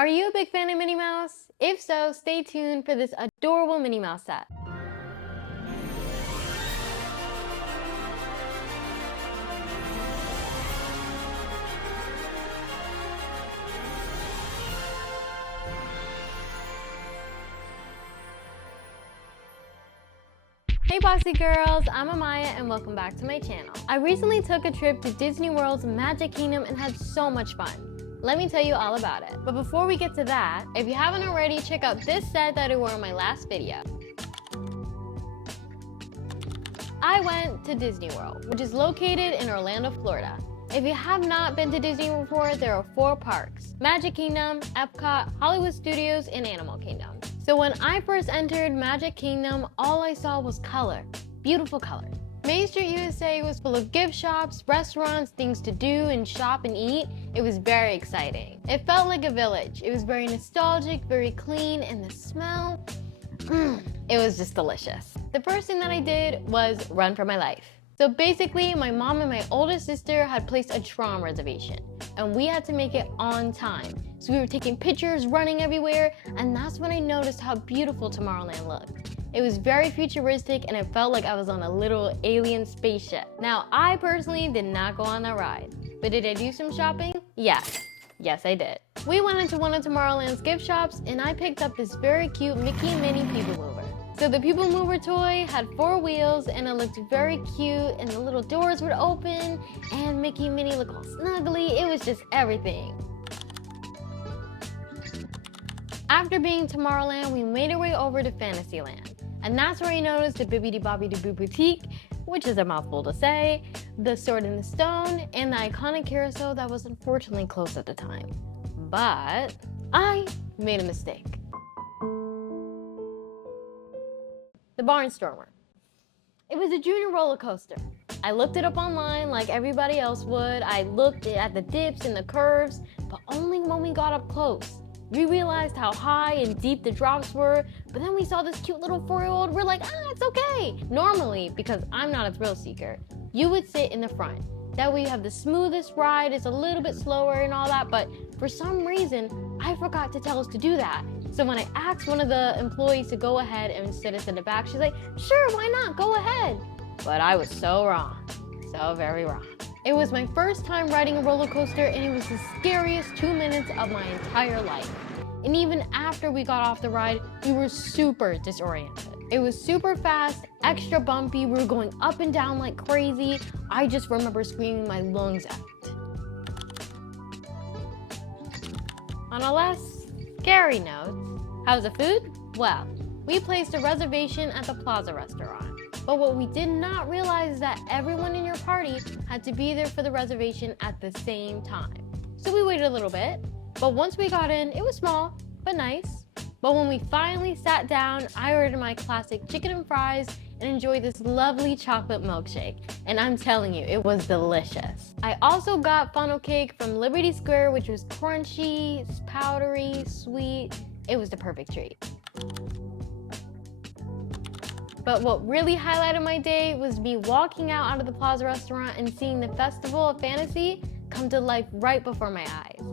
Are you a big fan of Minnie Mouse? If so, stay tuned for this adorable Minnie Mouse set. Hey Bossy girls, I'm Amaya and welcome back to my channel. I recently took a trip to Disney World's Magic Kingdom and had so much fun. Let me tell you all about it. But before we get to that, if you haven't already, check out this set that I wore in my last video. I went to Disney World, which is located in Orlando, Florida. If you have not been to Disney before, there are 4 parks: Magic Kingdom, Epcot, Hollywood Studios, and Animal Kingdom. So when I first entered Magic Kingdom, all I saw was color, beautiful color. Main Street USA was full of gift shops, restaurants, things to do and shop and eat. It was very exciting. It felt like a village. It was very nostalgic, very clean, and the smell, it was just delicious. The first thing that I did was run for my life. So basically, my mom and my oldest sister had placed a tram reservation, and we had to make it on time. So we were taking pictures, running everywhere, and that's when I noticed how beautiful Tomorrowland looked. It was very futuristic, and it felt like I was on a little alien spaceship. Now, I personally did not go on that ride, but did I do some shopping? Yes. Yes, I did. We went into one of Tomorrowland's gift shops, and I picked up this very cute Mickey and Minnie People Mover. So the People Mover toy had 4 wheels, and it looked very cute, and the little doors would open, and Mickey and Minnie looked all snuggly. It was just everything. After being Tomorrowland, we made our way over to Fantasyland. And that's where I noticed the Bibbidi Bobbidi Boo Boutique, which is a mouthful to say, the Sword in the Stone, and the iconic carousel that was unfortunately closed at the time. But I made a mistake. The Barnstormer. It was a junior roller coaster. I looked it up online like everybody else would. I looked at the dips and the curves, but only when we got up close. We realized how high and deep the drops were, but then we saw this cute little 4-year-old. We're like, it's okay. Normally, because I'm not a thrill seeker, you would sit in the front. That way you have the smoothest ride, it's a little bit slower and all that, but for some reason, I forgot to tell us to do that. So when I asked one of the employees to go ahead and sit us in the back, she's like, sure, why not, go ahead. But I was so wrong, so very wrong. It was my first time riding a roller coaster, and it was the scariest 2 minutes of my entire life. And even after we got off the ride, we were super disoriented. It was super fast, extra bumpy, we were going up and down like crazy. I just remember screaming my lungs out. On a less scary note, how's the food? Well, we placed a reservation at the Plaza restaurant. But what we did not realize is that everyone in your party had to be there for the reservation at the same time. So we waited a little bit, but once we got in, it was small, but nice. But when we finally sat down, I ordered my classic chicken and fries and enjoyed this lovely chocolate milkshake. And I'm telling you, it was delicious. I also got funnel cake from Liberty Square, which was crunchy, powdery, sweet. It was the perfect treat. But what really highlighted my day was me walking out of the Plaza restaurant and seeing the Festival of Fantasy come to life right before my eyes.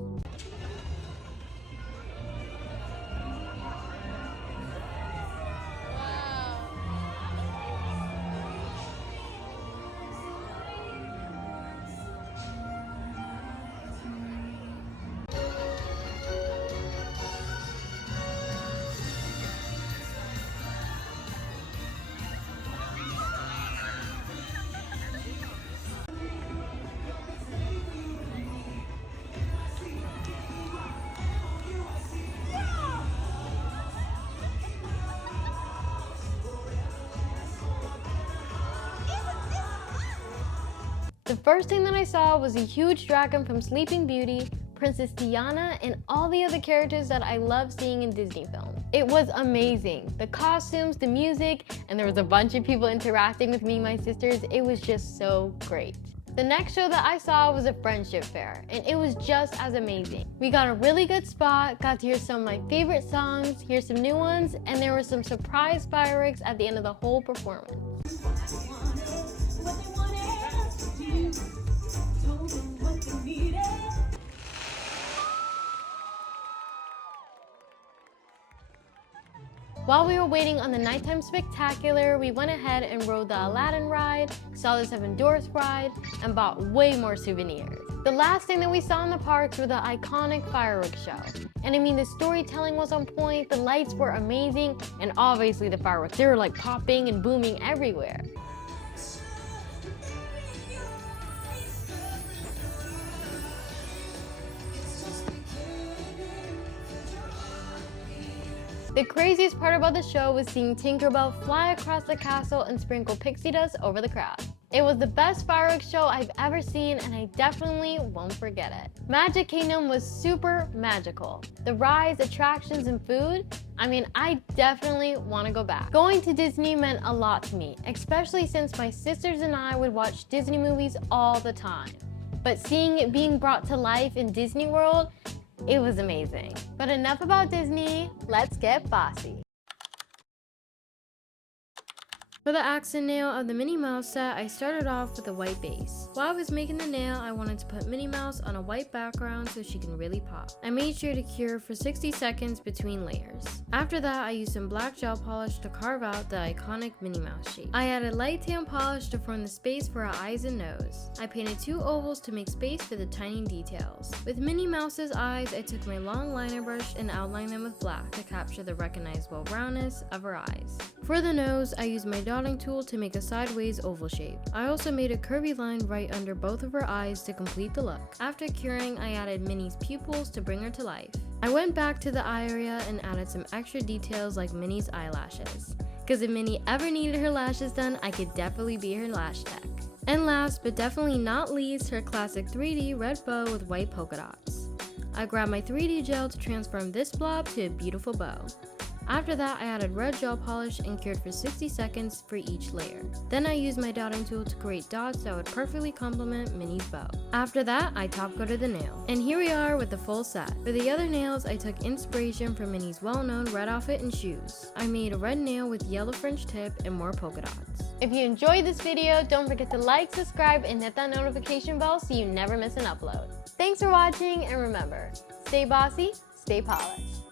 The first thing that I saw was a huge dragon from Sleeping Beauty, Princess Diana, and all the other characters that I love seeing in Disney films. It was amazing. The costumes, the music, and there was a bunch of people interacting with me and my sisters. It was just so great. The next show that I saw was a friendship fair, and it was just as amazing. We got a really good spot, got to hear some of my favorite songs, hear some new ones, and there were some surprise fireworks at the end of the whole performance. While we were waiting on the nighttime spectacular, we went ahead and rode the Aladdin ride, saw the 7 Dwarfs ride, and bought way more souvenirs. The last thing that we saw in the parks were the iconic fireworks show. And I mean, the storytelling was on point, the lights were amazing, and obviously the fireworks, they were like popping and booming everywhere. The craziest part about the show was seeing Tinkerbell fly across the castle and sprinkle pixie dust over the crowd. It was the best fireworks show I've ever seen, and I definitely won't forget it. Magic Kingdom was super magical. The rides, attractions, and food, I mean, I definitely want to go back. Going to Disney meant a lot to me, especially since my sisters and I would watch Disney movies all the time. But seeing it being brought to life in Disney World, it was amazing. But enough about Disney, let's get bossy. For the accent nail of the Minnie Mouse set, I started off with a white base. While I was making the nail, I wanted to put Minnie Mouse on a white background so she can really pop. I made sure to cure for 60 seconds between layers. After that, I used some black gel polish to carve out the iconic Minnie Mouse shape. I added light tan polish to form the space for her eyes and nose. I painted 2 ovals to make space for the tiny details. With Minnie Mouse's eyes, I took my long liner brush and outlined them with black to capture the recognizable roundness of her eyes. For the nose, I used my dotting tool to make a sideways oval shape. I also made a curvy line right under both of her eyes to complete the look. After curing, I added Minnie's pupils to bring her to life. I went back to the eye area and added some extra details like Minnie's eyelashes. Cause if Minnie ever needed her lashes done, I could definitely be her lash tech. And last but definitely not least, her classic 3D red bow with white polka dots. I grabbed my 3D gel to transform this blob to a beautiful bow. After that, I added red gel polish and cured for 60 seconds for each layer. Then I used my dotting tool to create dots that would perfectly complement Minnie's bow. After that, I top coated the nail. And here we are with the full set. For the other nails, I took inspiration from Minnie's well-known red outfit and shoes. I made a red nail with yellow French tip and more polka dots. If you enjoyed this video, don't forget to like, subscribe, and hit that notification bell so you never miss an upload. Thanks for watching, and remember, stay bossy, stay polished.